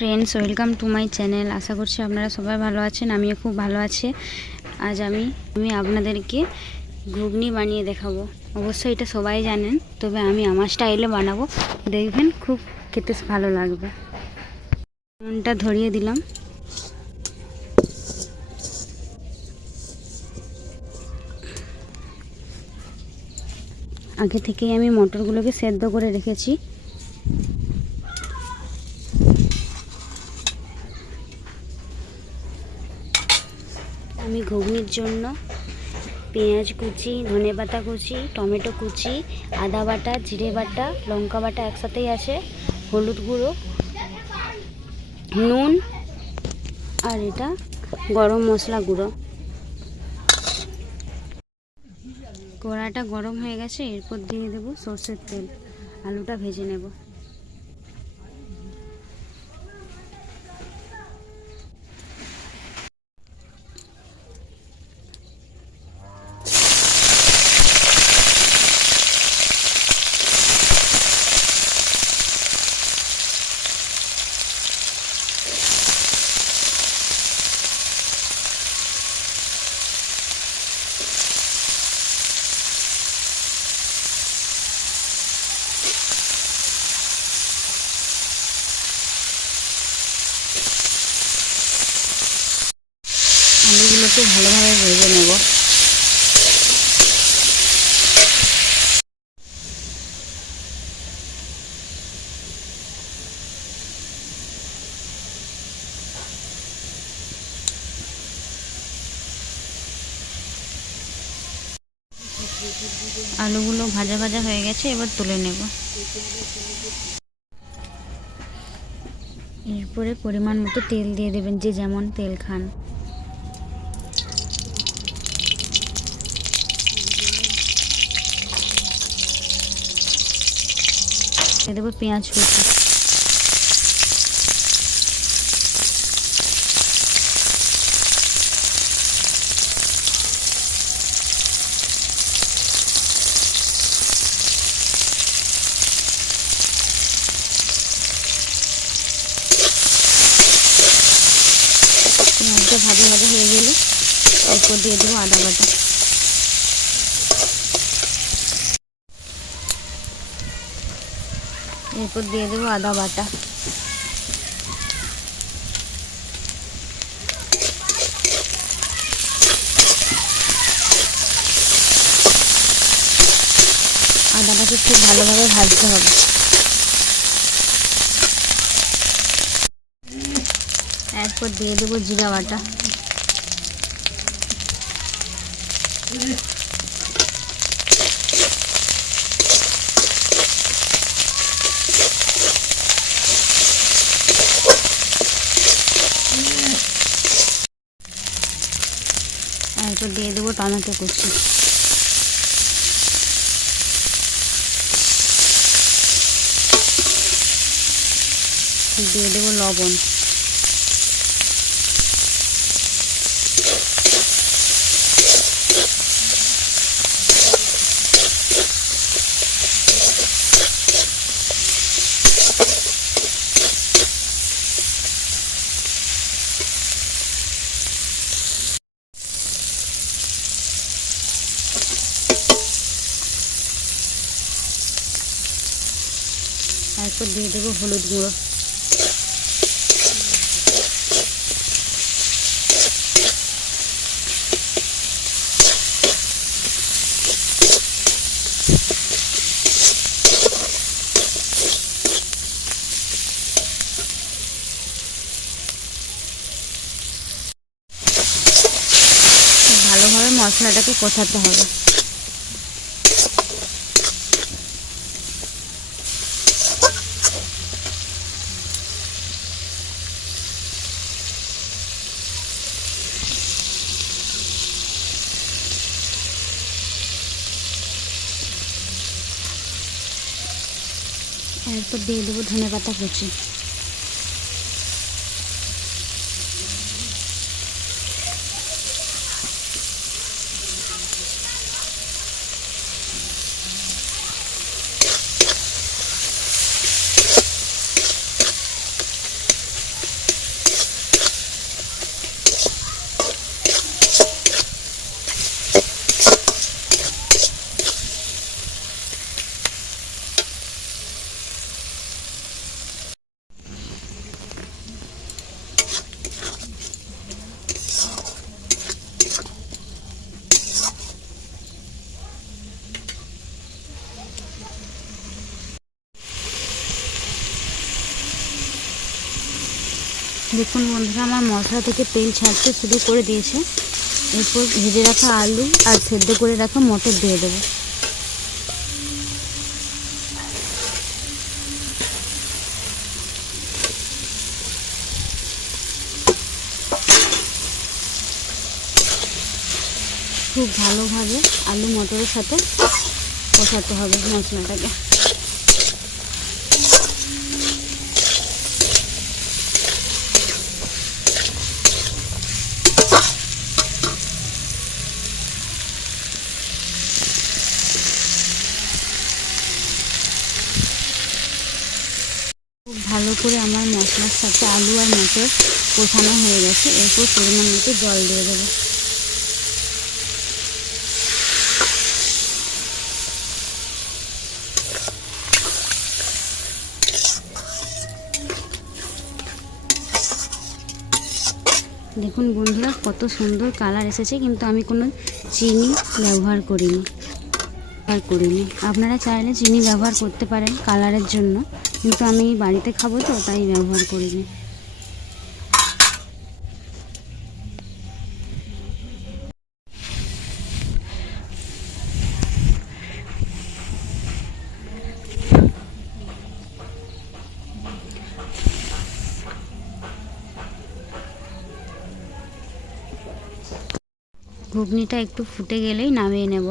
Friends welcome to my channel. आशा करছি আপনারা সবাই ভালো আছেন। আমিও খুব ভালো আছি। আজ আমি আপনাদেরকে ঘুগনি বানিয়ে দেখাবো। অবশ্যই এটা সবাই জানেন, তবে আমি আমার স্টাইলে বানাবো। দেখবেন খুব খেতে ভালো লাগবে। নুনটা ধরিয়ে দিলাম। আগে থেকেই আমি মটরগুলোকে সেদ্ধ করে রেখেছি। আমি ঘুগনির জন্য পেঁয়াজ কুচি, ধনেপাতা কুচি, টমেটো কুচি, আদা বাটা, জিরে বাটা, লঙ্কা বাটা একসাথেই আছে, হলুদ গুঁড়ো, নুন আর এটা গরম মশলা গুঁড়ো। কড়াটা গরম হয়ে গেছে, এরপর দিয়ে দেব সরষের তেল। আলুটা ভেজে নেব। আলুগুলোকে ভালোভাবে ভেজে নেব। আলুগুলো ভাজা ভাজা হয়ে গেছে, এবার তুলে নেব। এরপরে পরিমাণ মতো তেল দিয়ে দেবেন, যে যেমন তেল খান। দিয়ে দেবো পেঁয়াজ কুচি। পেঁয়াজটা ভাজা ভাজা হয়ে গেলে এরপর দিয়ে দেবো আদা বাটা। এরপর দিয়ে দেবো আদা বাটা। আদাটাকে খুব ভালোভাবে ভাজতে হবে। এরপর দিয়ে দেবো জিরা বাটা। এরপর দিয়ে দেবো টমেটো কুচি। দিয়ে দেবো লবণ। এরপর দিয়ে দেবো হলুদ গুঁড়ো। ভালোভাবে মশলাটাকে কষাতে হবে। এরপর দিয়ে দেবো ধনেপাতা কুচি। দেখুন বন্ধুরা, আমার মশলা থেকে তেল ছাড়তে শুরু করে দিয়েছে। এরপর ভেজে রাখা আলু আর সেদ্ধ করে রাখা মটর দিয়ে দেবো। খুব ভালোভাবে আলু মটরের সাথে কষাতে হবে মশলাটাকে। খুব ভালো করে আমার মশলার সাথে আলু আর মটর কষানো হয়ে গেছে। এরপর পরিমাণ মতো জল দিয়ে দেবো। দেখুন বন্ধুরা, কত সুন্দর কালার এসেছে, কিন্তু আমি কোনো চিনি ব্যবহার করিনি। আপনারা চাইলে চিনি ব্যবহার করতে পারেন কালারের জন্য, কিন্তু আমি বাড়িতে খাবো তো তাই ব্যবহার করিনি। ঘুগনিটা একটু ফুটে গেলেই নামিয়ে নেব।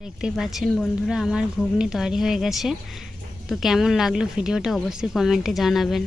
দেখতেই পাচ্ছেন বন্ধুরা, আমার ঘুগনি তৈরি হয়ে গেছে। তো কেমন লাগলো ভিডিওটা অবশ্যই কমেন্টে জানাবেন।